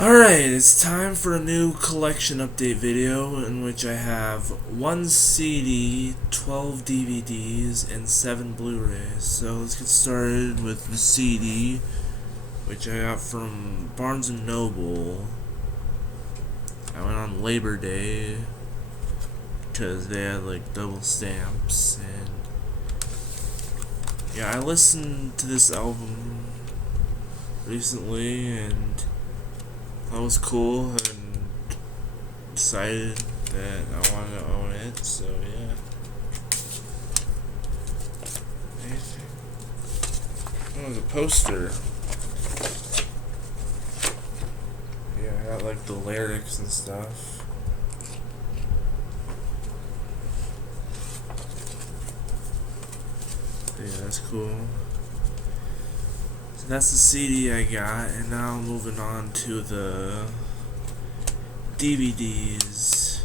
Alright, it's time for a new collection update video in which I have 1 CD, 12 DVDs, and 7 Blu-rays. So let's get started with the CD, which I got from Barnes & Noble. I went on Labor Day because they had like double stamps, and yeah, I listened to this album recently and that was cool, and decided that I wanted to own it, so yeah. Anything? Oh, there's a poster. Yeah, I got like the lyrics and stuff. Yeah, that's cool. That's the CD I got, and now moving on to the DVDs.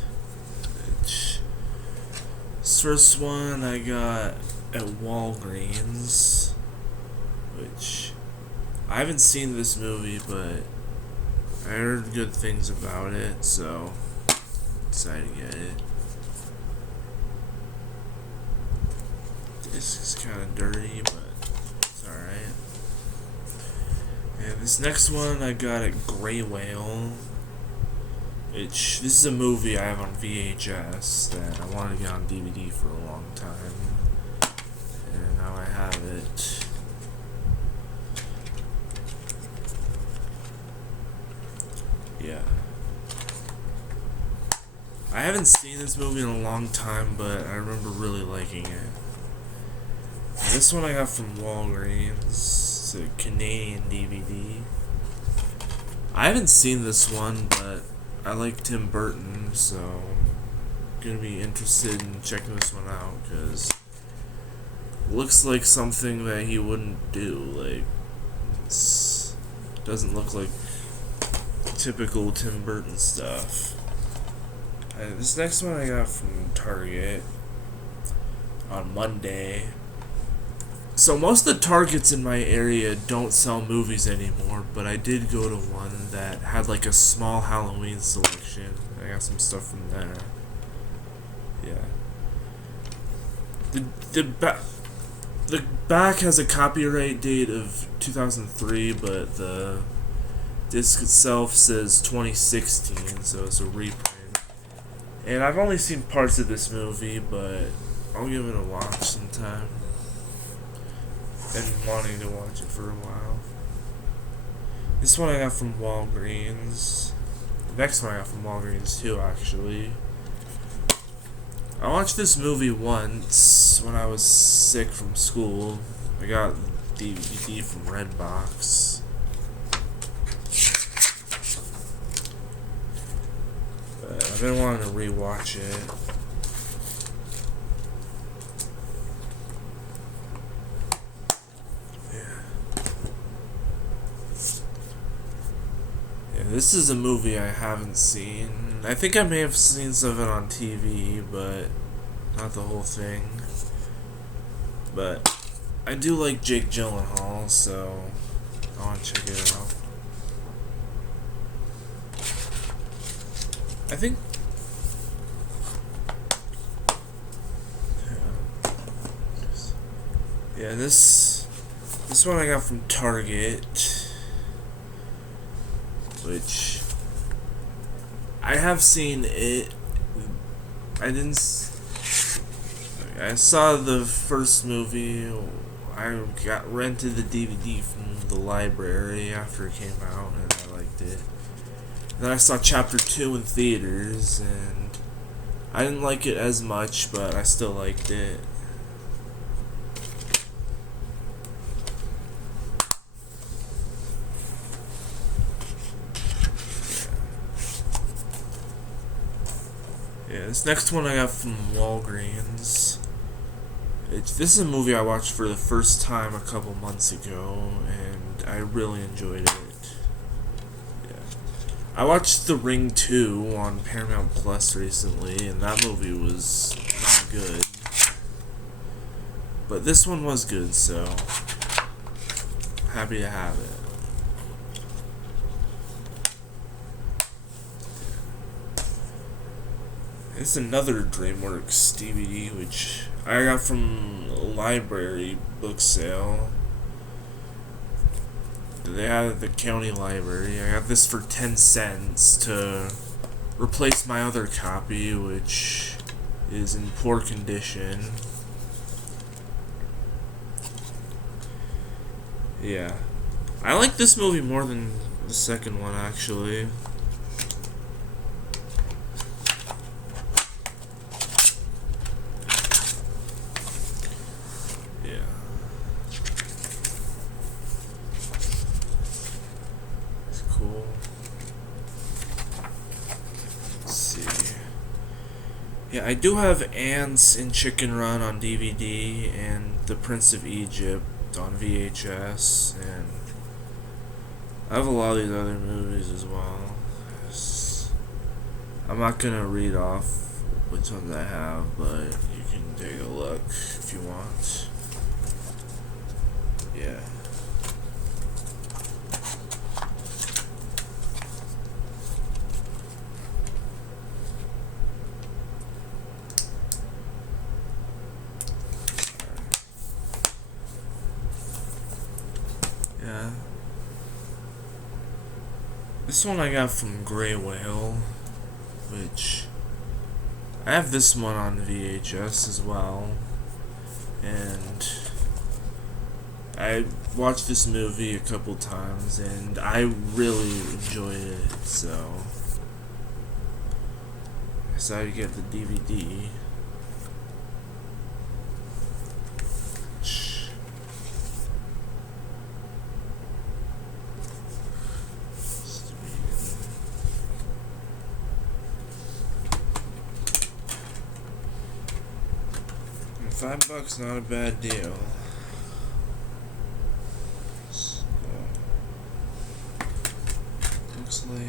This first one I got at Walgreens, which I haven't seen this movie, but I heard good things about it, so decided to get it. This is kind of dirty, but it's alright. And this next one I got at Grey Whale, which this is a movie I have on VHS that I wanted to get on DVD for a long time, and now I have it. Yeah. I haven't seen this movie in a long time, but I remember really liking it. And this one I got from Walgreens. It's a Canadian DVD. I haven't seen this one, but I like Tim Burton, so I'm gonna be interested in checking this one out, because it looks like something that he wouldn't do. Like, it doesn't look like typical Tim Burton stuff. This next one I got from Target on Monday. So most of the Targets in my area don't sell movies anymore, but I did go to one that had like a small Halloween selection. I got some stuff from there. Yeah. The back has a copyright date of 2003, but the disc itself says 2016, so it's a reprint. And I've only seen parts of this movie, but I'll give it a watch sometime. Been wanting to watch it for a while. This one I got from Walgreens. The next one I got from Walgreens too, actually. I watched this movie once when I was sick from school. I got the DVD from Redbox. But I've been wanting to rewatch it. This is a movie I haven't seen. I think I may have seen some of it on TV, but not the whole thing. But I do like Jake Gyllenhaal, so I want to check it out. I think... Yeah, this one I got from Target, which I have seen it. I saw the first movie. I rented the DVD from the library after it came out, and I liked it. Then I saw Chapter 2 in theaters, and I didn't like it as much, but I still liked it. Yeah, this next one I got from Walgreens. This is a movie I watched for the first time a couple months ago, and I really enjoyed it. Yeah. I watched The Ring 2 on Paramount Plus recently, and that movie was not good. But this one was good, so happy to have it. It's another DreamWorks DVD, which I got from a library book sale. They had it at the county library. I got this for 10 cents to replace my other copy, which is in poor condition. Yeah. I like this movie more than the second one, actually. Yeah. It's cool. Let's see. Yeah, I do have Ants in Chicken Run on DVD and The Prince of Egypt on VHS, and I have a lot of these other movies as well. I'm not gonna read off which ones I have, but you can take a look if you want. Yeah. Yeah. This one I got from Grey Whale, which I have this one on VHS as well, and I watched this movie a couple times and I really enjoyed it, so I decided to get the DVD. $5, not a bad deal. So, looks like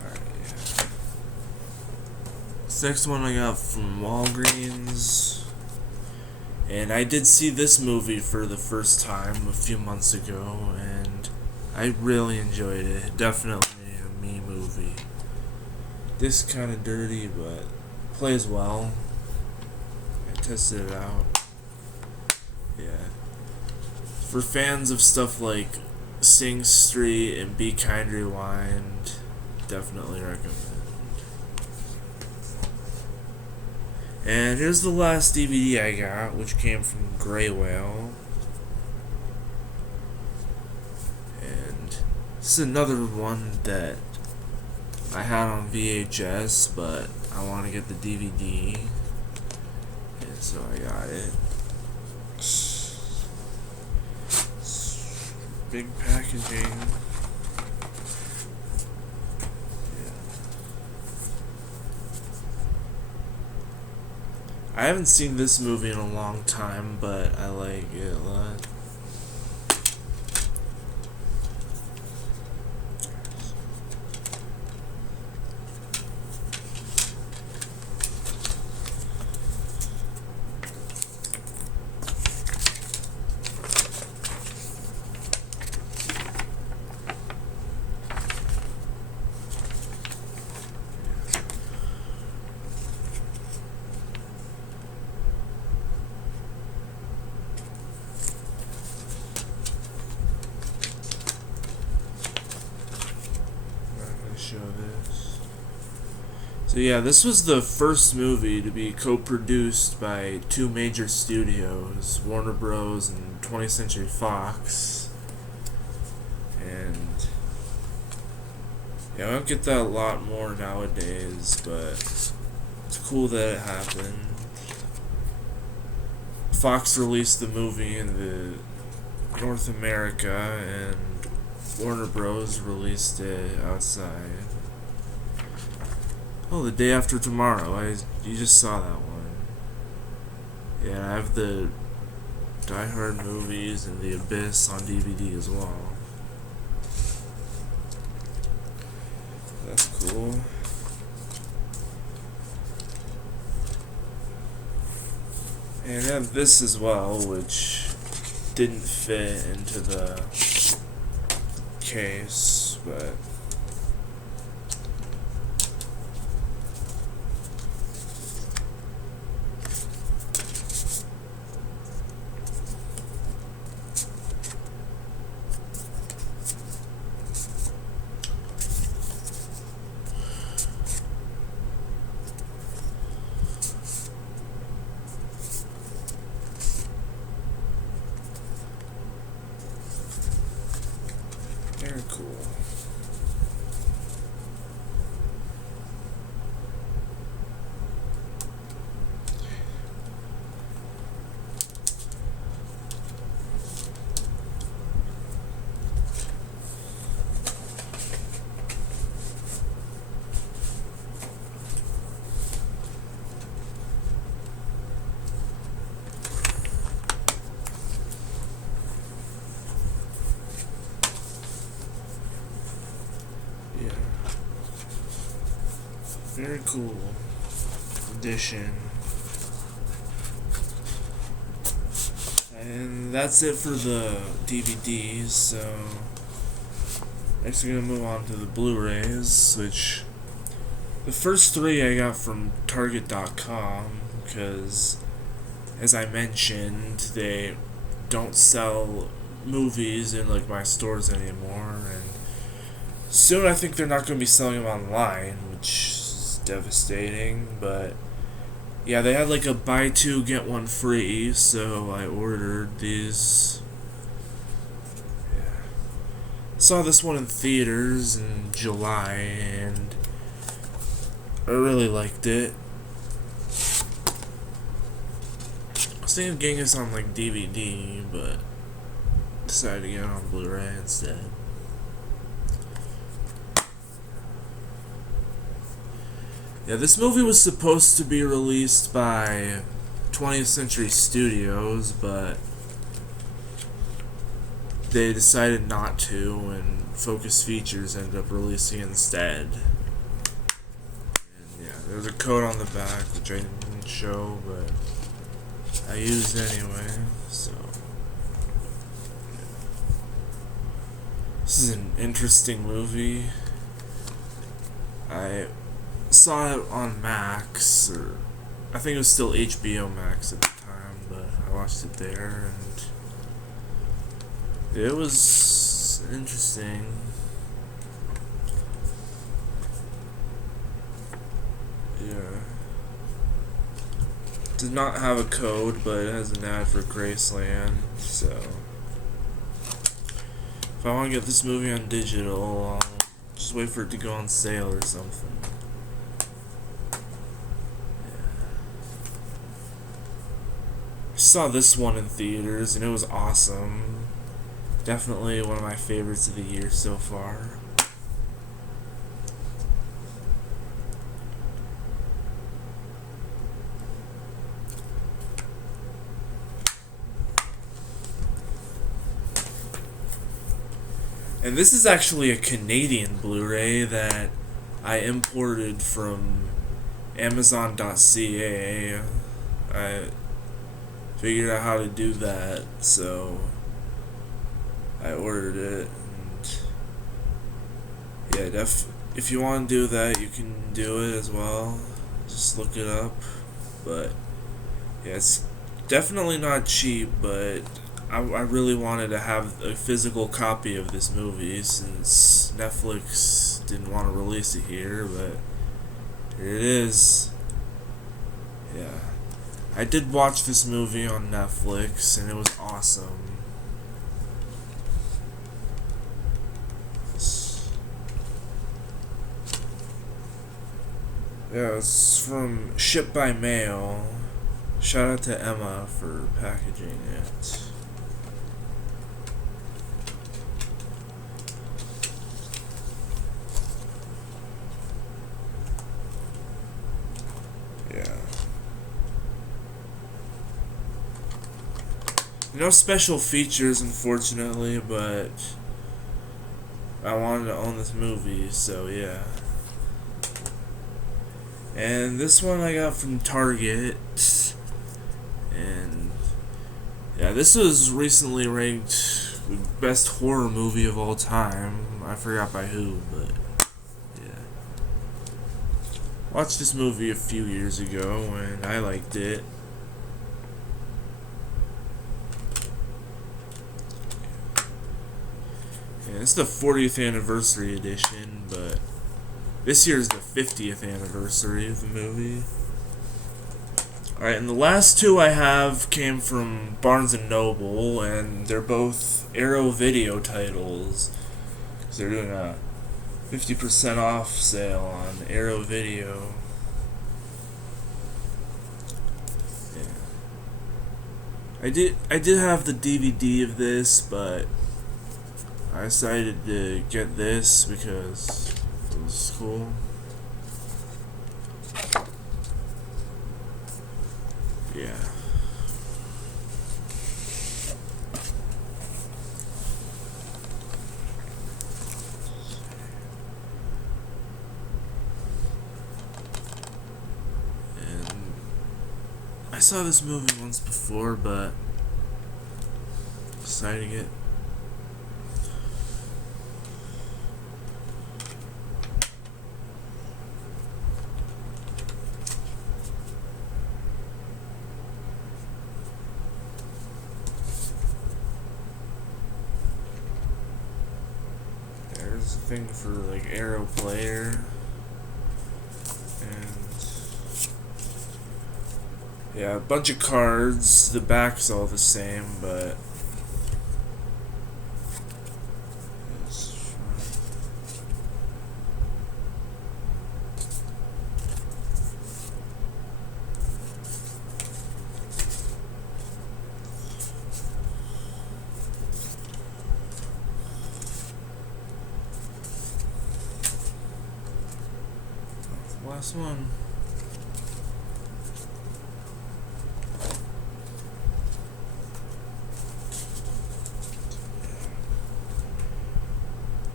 alright, yeah. This next one I got from Walgreens. And I did see this movie for the first time a few months ago, and I really enjoyed it. Definitely a me movie. This kind of dirty, but plays well. I tested it out. Yeah. For fans of stuff like Sing Street and Be Kind Rewind, definitely recommend. And here's the last DVD I got, which came from Grey Whale. This is another one that I had on VHS, but I want to get the DVD, and so I got it. Big packaging. Yeah. I haven't seen this movie in a long time, but I like it a lot. Show this. So yeah, this was the first movie to be co-produced by two major studios, Warner Bros. And 20th Century Fox. And yeah, I don't get that a lot more nowadays, but it's cool that it happened. Fox released the movie in the North America, and Warner Bros. Released it outside. Oh, The Day After Tomorrow. You just saw that one. Yeah, I have the Die Hard movies and The Abyss on DVD as well. That's cool. And I have this as well, which didn't fit into the case, but very cool. Yeah. Very cool edition. And that's it for the DVDs, so next we're gonna move on to the Blu-rays, which the first three I got from Target.com, because as I mentioned, they don't sell movies in like my stores anymore, and soon I think they're not going to be selling them online, which is devastating. But yeah, they had like a buy two get one free, so I ordered these. Yeah, saw this one in theaters in July, and I really liked it. I was thinking of getting this on like DVD, but decided to get it on Blu-ray instead. Yeah, this movie was supposed to be released by 20th Century Studios, but they decided not to, and Focus Features ended up releasing instead. And yeah, there's a code on the back, which I didn't show, but I used anyway, so. This is an interesting movie. I saw it on Max, or I think it was still HBO Max at the time, but I watched it there, and it was interesting. Yeah. Did not have a code, but it has an ad for Graceland, so if I want to get this movie on digital, I'll just wait for it to go on sale or something. I saw this one in theaters, and it was awesome. Definitely one of my favorites of the year so far. And this is actually a Canadian Blu-ray that I imported from Amazon.ca. I figured out how to do that, so I ordered it. And yeah, if you want to do that, you can do it as well. Just look it up. But yeah, it's definitely not cheap, but I really wanted to have a physical copy of this movie since Netflix didn't want to release it here, but here it is. Yeah. I did watch this movie on Netflix, and it was awesome. Yeah, it's from Shipped by Mail. Shout out to Emma for packaging it. Yeah. No special features, unfortunately, but I wanted to own this movie, so yeah. And this one I got from Target, and Yeah, this was recently ranked the best horror movie of all time. I forgot by who, but yeah. Watched this movie a few years ago and I liked it. Yeah, it's the 40th anniversary edition, but this year's the 50th anniversary of the movie. Alright, and the last two I have came from Barnes & Noble, and they're both Arrow Video titles. So they're doing a 50% off sale on Arrow Video. Yeah. I did have the DVD of this, but I decided to get this because it was cool. Yeah. And I saw this movie once before, but decided to get. There's a thing for like Arrow Player, and yeah, a bunch of cards. The back's all the same, but last one.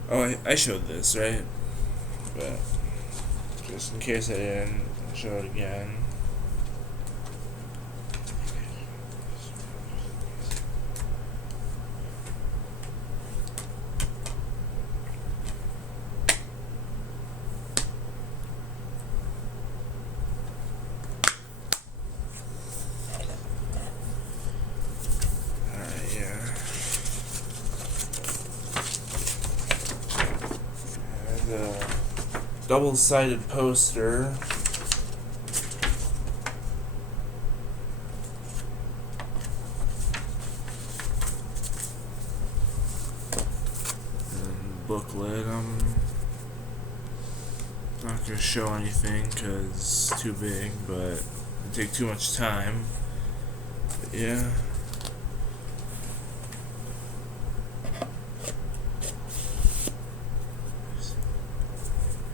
Oh, I showed this, right? But just in case I didn't, I'll show it again. The double-sided poster. And booklet. I'm not gonna show anything because it's too big, but it'd take too much time. But yeah.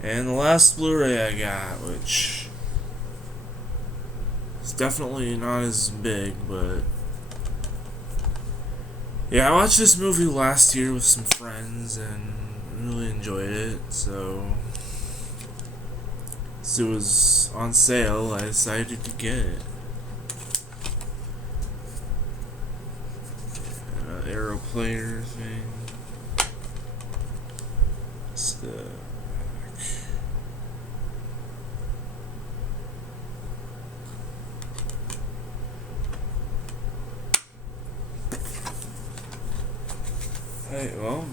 And the last Blu-ray I got, which is definitely not as big, but yeah, I watched this movie last year with some friends and really enjoyed it, so since it was on sale, I decided to get it. Yeah, Arrow Player thing. It's the Alright, well,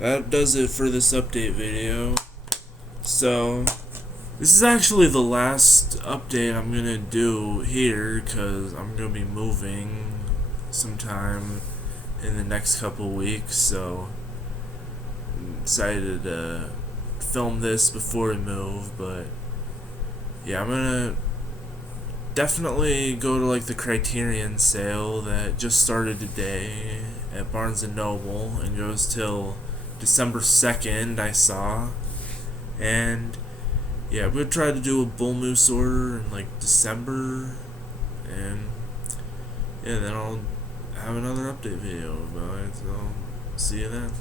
that does it for this update video. So, this is actually the last update I'm gonna do here, because I'm gonna be moving sometime in the next couple weeks, so I'm excited to film this before we move. But yeah, I'm gonna definitely go to like the Criterion sale that just started today at Barnes & Noble and goes till December 2nd, I saw. And yeah, we'll try to do a Bull Moose order in like December, and yeah, then I'll have another update video about it, so see you then.